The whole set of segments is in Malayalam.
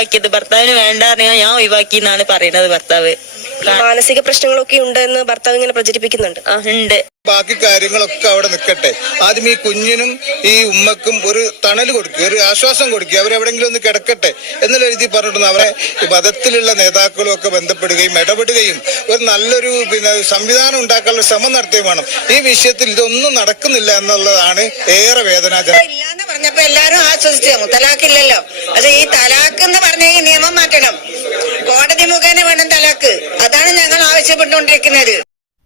ഒഴിവാക്കിയത്. ഭർത്താവിന് വേണ്ട ഞാൻ ഒഴിവാക്കി എന്നാണ് പറയുന്നത് ഭർത്താവ്. മാനസിക പ്രശ്നങ്ങളൊക്കെ ഉണ്ടെന്ന് ഭർത്താവ് ഇങ്ങനെ പ്രചരിപ്പിക്കുന്നുണ്ട്. ഉണ്ട്. ബാക്കി കാര്യങ്ങളൊക്കെ അവിടെ നിൽക്കട്ടെ. ആദ്യം ഈ കുഞ്ഞിനും ഈ ഉമ്മക്കും ഒരു തണൽ കൊടുക്കുക, ഒരു ആശ്വാസം കൊടുക്കുക, അവരെവിടെങ്കിലും ഒന്ന് കിടക്കട്ടെ എന്നുള്ള രീതി പറഞ്ഞിട്ടുണ്ട്. അവരെ മതത്തിലുള്ള നേതാക്കളും ഒക്കെ ബന്ധപ്പെടുകയും ഇടപെടുകയും ഒരു നല്ലൊരു സംവിധാനം ഉണ്ടാക്കാനുള്ള ശ്രമം നടത്തുകയും വേണം. ഈ വിഷയത്തിൽ ഇതൊന്നും നടക്കുന്നില്ല എന്നുള്ളതാണ് ഏറെ വേദനാജനകം. ഇല്ലാന്ന് പറഞ്ഞപ്പോ എല്ലാരും ആശ്വസിച്ചു, തലാഖില്ലല്ലോ. പക്ഷെ ഈ തലാഖ് എന്ന് പറഞ്ഞ ഈ നിയമം മാറ്റണം, കോടതി മുഖേന വേണം തലാഖ്. അതാണ് ഞങ്ങൾ ആവശ്യപ്പെട്ടുകൊണ്ടിരിക്കുന്നത്.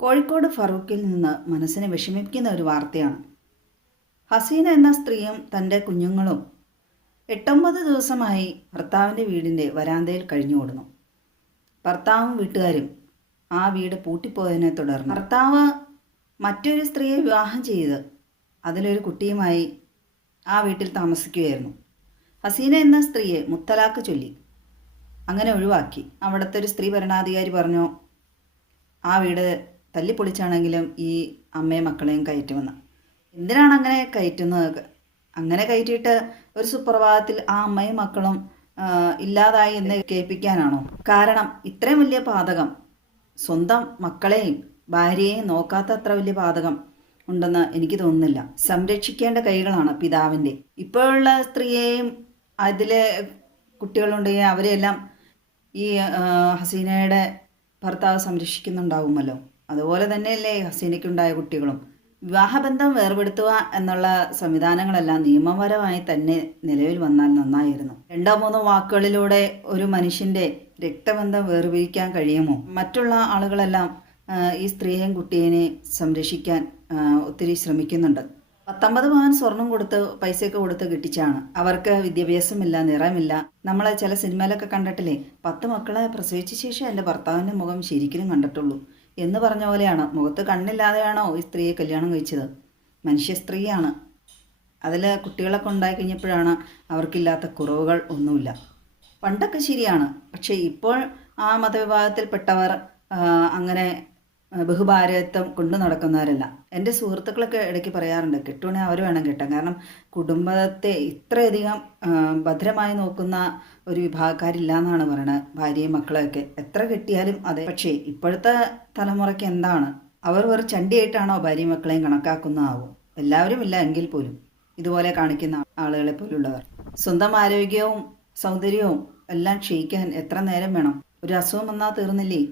കോഴിക്കോട് ഫറൂഖിൽ നിന്ന് മനസ്സിനെ വിഷമിപ്പിക്കുന്ന ഒരു വാർത്തയാണ്. ഹസീന എന്ന സ്ത്രീയും തൻ്റെ കുഞ്ഞുങ്ങളും 8-9 ദിവസമായി ഭർത്താവിൻ്റെ വീടിൻ്റെ വരാന്തയിൽ കഴിഞ്ഞുകൂടുന്നു. ഭർത്താവും വീട്ടുകാരും ആ വീട് പൂട്ടിപ്പോയതിനെ തുടർന്ന് ഭർത്താവ് മറ്റൊരു സ്ത്രീയെ വിവാഹം ചെയ്ത് അതിലൊരു കുട്ടിയുമായി ആ വീട്ടിൽ താമസിക്കുകയായിരുന്നു. ഹസീന എന്ന സ്ത്രീയെ മുത്തലാഖ് ചൊല്ലി അങ്ങനെ ഒഴിവാക്കി. അവിടുത്തെ ഒരു സ്ത്രീ ഭരണാധികാരി പറഞ്ഞു, ആ വീട് തല്ലിപ്പൊളിച്ചാണെങ്കിലും ഈ അമ്മയും മക്കളെയും കയറ്റുമെന്ന്. എന്തിനാണ് അങ്ങനെ കയറ്റുന്നത്? അങ്ങനെ കയറ്റിയിട്ട് ഒരു സുപ്രഭാതത്തിൽ ആ അമ്മയും മക്കളും ഇല്ലാതായി എന്ന് കേൾപ്പിക്കാനാണോ? കാരണം ഇത്രയും വലിയ പാതകം, സ്വന്തം മക്കളെയും ഭാര്യയെയും നോക്കാത്ത അത്ര വലിയ പാതകം ഉണ്ടെന്ന് എനിക്ക് തോന്നുന്നില്ല. സംരക്ഷിക്കേണ്ട കൈകളാണ് പിതാവിൻ്റെ. ഇപ്പോഴുള്ള സ്ത്രീയെയും അതിലെ കുട്ടികളുണ്ടെങ്കിൽ അവരെല്ലാം ഈ ഹസീനയുടെ ഭർത്താവ് സംരക്ഷിക്കുന്നുണ്ടാവുമല്ലോ. അതുപോലെ തന്നെയല്ലേ ഹസീനയ്ക്കുണ്ടായ കുട്ടികളും. വിവാഹബന്ധം വേർപെടുത്തുക എന്നുള്ള സംവിധാനങ്ങളെല്ലാം നിയമപരമായി തന്നെ നിലവിൽ വന്നാൽ നന്നായിരുന്നു. 2-3 വാക്കുകളിലൂടെ ഒരു മനുഷ്യൻ്റെ രക്തബന്ധം വേർപിരിക്കാൻ കഴിയുമോ? മറ്റുള്ള ആളുകളെല്ലാം ഈ സ്ത്രീയെയും കുട്ടിയെയും സംരക്ഷിക്കാൻ ഒത്തിരി ശ്രമിക്കുന്നുണ്ട്. 19 പവൻ സ്വർണം കൊടുത്ത് പൈസയൊക്കെ കൊടുത്ത് കിട്ടിച്ചാണ്. അവർക്ക് വിദ്യാഭ്യാസമില്ല, നിറമില്ല. നമ്മളെ ചില സിനിമയിലൊക്കെ കണ്ടിട്ടില്ലേ, 10 മക്കളെ പ്രസവിച്ച ശേഷം എൻ്റെ ഭർത്താവിൻ്റെ മുഖം ശരിക്കും കണ്ടിട്ടുള്ളൂ എന്ന് പറഞ്ഞ പോലെയാണ്. മുഖത്ത് കണ്ണില്ലാതെയാണോ ഈ സ്ത്രീയെ കല്യാണം കഴിച്ചത്? മനുഷ്യ സ്ത്രീയാണ്. അതിൽ കുട്ടികളൊക്കെ ഉണ്ടായി കഴിഞ്ഞപ്പോഴാണ് അവർക്കില്ലാത്ത കുറവുകൾ ഒന്നുമില്ല. പണ്ടൊക്കെ ശരിയാണ്, പക്ഷേ ഇപ്പോൾ ആ മതവിഭാഗത്തിൽപ്പെട്ടവർ അങ്ങനെ ബഹുഭാര്യത്വം കൊണ്ടു നടക്കുന്നവരല്ല. എൻ്റെ സുഹൃത്തുക്കളൊക്കെ ഇടയ്ക്ക് പറയാറുണ്ട്, കെട്ടുവാണെങ്കിൽ അവർ വേണം കെട്ടാൻ. കാരണം കുടുംബത്തെ ഇത്രയധികം ഭദ്രമായി നോക്കുന്ന ഒരു വിഭാഗക്കാരില്ല എന്നാണ് പറയുന്നത്. ഭാര്യയും മക്കളെയൊക്കെ എത്ര കെട്ടിയാലും അതെ. പക്ഷേ ഇപ്പോഴത്തെ തലമുറയ്ക്ക് എന്താണ്, അവർ വെറും ചണ്ടിയായിട്ടാണോ ഭാര്യയും മക്കളെയും കണക്കാക്കുന്നതാവും? എല്ലാവരും ഇല്ല എങ്കിൽ പോലും ഇതുപോലെ കാണിക്കുന്ന ആളുകളെ പോലുള്ളവർ. സ്വന്തം ആരോഗ്യവും സൗന്ദര്യവും എല്ലാം ക്ഷയിക്കാൻ എത്ര നേരം വേണം? ഒരു അസുഖം വന്നാൽ തീർന്നില്ലേ?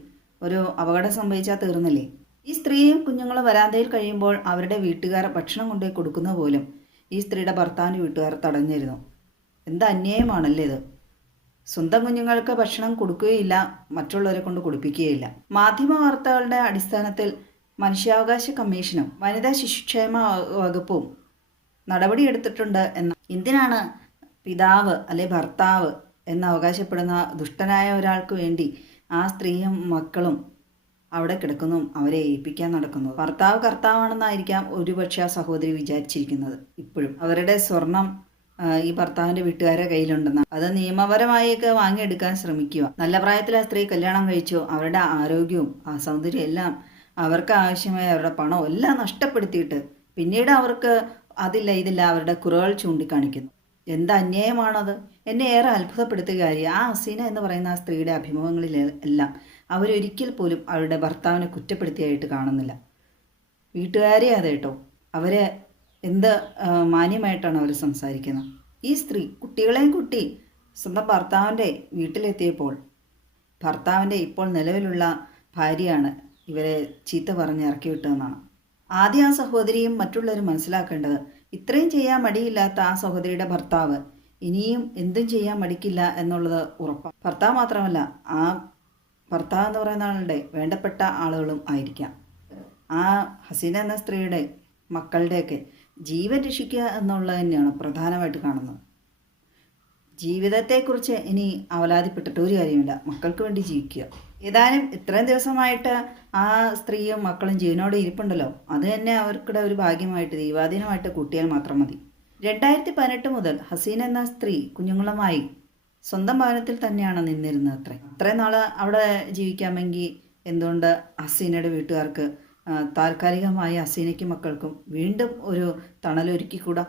ഒരു അപകടം സംഭവിച്ചാൽ തീർന്നില്ലേ? ഈ സ്ത്രീയും കുഞ്ഞുങ്ങളും വരാന്തയിൽ കഴിയുമ്പോൾ അവരുടെ വീട്ടുകാർ ഭക്ഷണം കൊണ്ടുപോയി കൊടുക്കുന്ന പോലും ഈ സ്ത്രീയുടെ ഭർത്താവിൻ്റെ വീട്ടുകാർ തടഞ്ഞിരുന്നു. എന്താ അന്യായമാണല്ലേ ഇത്? സ്വന്തം കുഞ്ഞുങ്ങൾക്ക് ഭക്ഷണം കൊടുക്കുകയില്ല, മറ്റുള്ളവരെ കൊണ്ട് കൊടുപ്പിക്കുകയില്ല. മാധ്യമ വാർത്തകളുടെ അടിസ്ഥാനത്തിൽ മനുഷ്യാവകാശ കമ്മീഷനും വനിതാ ശിശുക്ഷേമ വകുപ്പും നടപടിയെടുത്തിട്ടുണ്ട് എന്ന എന്തിനാണ് പിതാവ് അല്ലെ ഭർത്താവ് എന്ന് അവകാശപ്പെടുന്ന ദുഷ്ടനായ ഒരാൾക്ക് വേണ്ടി ആ സ്ത്രീയും മക്കളും അവിടെ കിടക്കുന്നു, അവരെ ഏൽപ്പിക്കാൻ നടക്കുന്നു? ഭർത്താവ് കർത്താവാണെന്നായിരിക്കാം ഒരുപക്ഷെ ആ സഹോദരി വിചാരിച്ചിരിക്കുന്നത്. ഇപ്പോഴും അവരുടെ സ്വർണം ഈ ഭർത്താവിൻ്റെ വീട്ടുകാരുടെ കയ്യിലുണ്ടെന്ന് അത് നിയമപരമായൊക്കെ വാങ്ങിയെടുക്കാൻ ശ്രമിക്കുക. നല്ല പ്രായത്തിൽ ആ സ്ത്രീ കല്യാണം കഴിച്ചു, അവരുടെ ആരോഗ്യവും ആ സൗന്ദര്യം എല്ലാം അവർക്ക് ആവശ്യമായ അവരുടെ പണവും എല്ലാം നഷ്ടപ്പെടുത്തിയിട്ട് പിന്നീട് അവർക്ക് അതില്ല ഇതില്ല അവരുടെ കുറവുകൾ ചൂണ്ടിക്കാണിക്കുന്നു. എന്താ അന്യായമാണത്? എന്നെ ഏറെ അത്ഭുതപ്പെടുത്തുക കാര്യം ആ ഹസീന എന്ന് പറയുന്ന ആ സ്ത്രീയുടെ അഭിമുഖങ്ങളിൽ എല്ലാം അവരൊരിക്കൽ പോലും അവരുടെ ഭർത്താവിനെ കുറ്റപ്പെടുത്തിയായിട്ട് കാണുന്നില്ല. വീട്ടുകാരെ അതെ കേട്ടോ, അവരെ എന്ത് മാന്യമായിട്ടാണ് അവർ സംസാരിക്കുന്നത്. ഈ സ്ത്രീ കുട്ടികളെയും കുട്ടി സ്വന്തം ഭർത്താവിൻ്റെ വീട്ടിലെത്തിയപ്പോൾ ഭർത്താവിൻ്റെ ഇപ്പോൾ നിലവിലുള്ള ഭാര്യയാണ് ഇവരെ ചീത്ത പറഞ്ഞ് ഇറക്കി വിട്ടതെന്നാണ്. ആദ്യം ആ സഹോദരിയും മറ്റുള്ളവരും മനസ്സിലാക്കേണ്ടത്, ഇത്രയും ചെയ്യാൻ മടിയില്ലാത്ത ആ സഹോദരിയുടെ ഭർത്താവ് ഇനിയും എന്തും ചെയ്യാൻ മടിക്കില്ല എന്നുള്ളത് ഉറപ്പാണ്. ഭർത്താവ് മാത്രമല്ല, ആ ഭർത്താവ് എന്ന് പറയുന്ന ആളുടെ വേണ്ടപ്പെട്ട ആളുകളും ആയിരിക്കാം. ആ ഹസീന എന്ന സ്ത്രീയുടെ മക്കളുടെയൊക്കെ ജീവൻ രക്ഷിക്കുക എന്നുള്ളത് തന്നെയാണ് പ്രധാനമായിട്ട് കാണുന്നത്. ജീവിതത്തെക്കുറിച്ച് ഇനി അവലാതിപ്പെട്ടിട്ട് ഒരു കാര്യമില്ല, മക്കൾക്ക് വേണ്ടി ജീവിക്കുക. ഏതായാലും ഇത്രയും ദിവസമായിട്ട് ആ സ്ത്രീയും മക്കളും ജീവനോടെ ഇരിപ്പുണ്ടല്ലോ, അത് തന്നെ അവർക്കിടെ ഒരു ഭാഗ്യമായിട്ട് ദൈവാധീനമായിട്ട് കൂട്ടിയാൽ മാത്രം മതി. 2018 മുതൽ ഹസീന എന്ന സ്ത്രീ കുഞ്ഞുങ്ങളുമായി സ്വന്തം ഭവനത്തിൽ തന്നെയാണ് നിന്നിരുന്നത്. അത്രയും നാൾ അവിടെ ജീവിക്കാമെങ്കിൽ എന്തുകൊണ്ട് ഹസീനയുടെ വീട്ടുകാർക്ക് താൽക്കാലികമായി ഹസീനയ്ക്കും മക്കൾക്കും വീണ്ടും ഒരു തണലൊരുക്കിക്കൂടാ?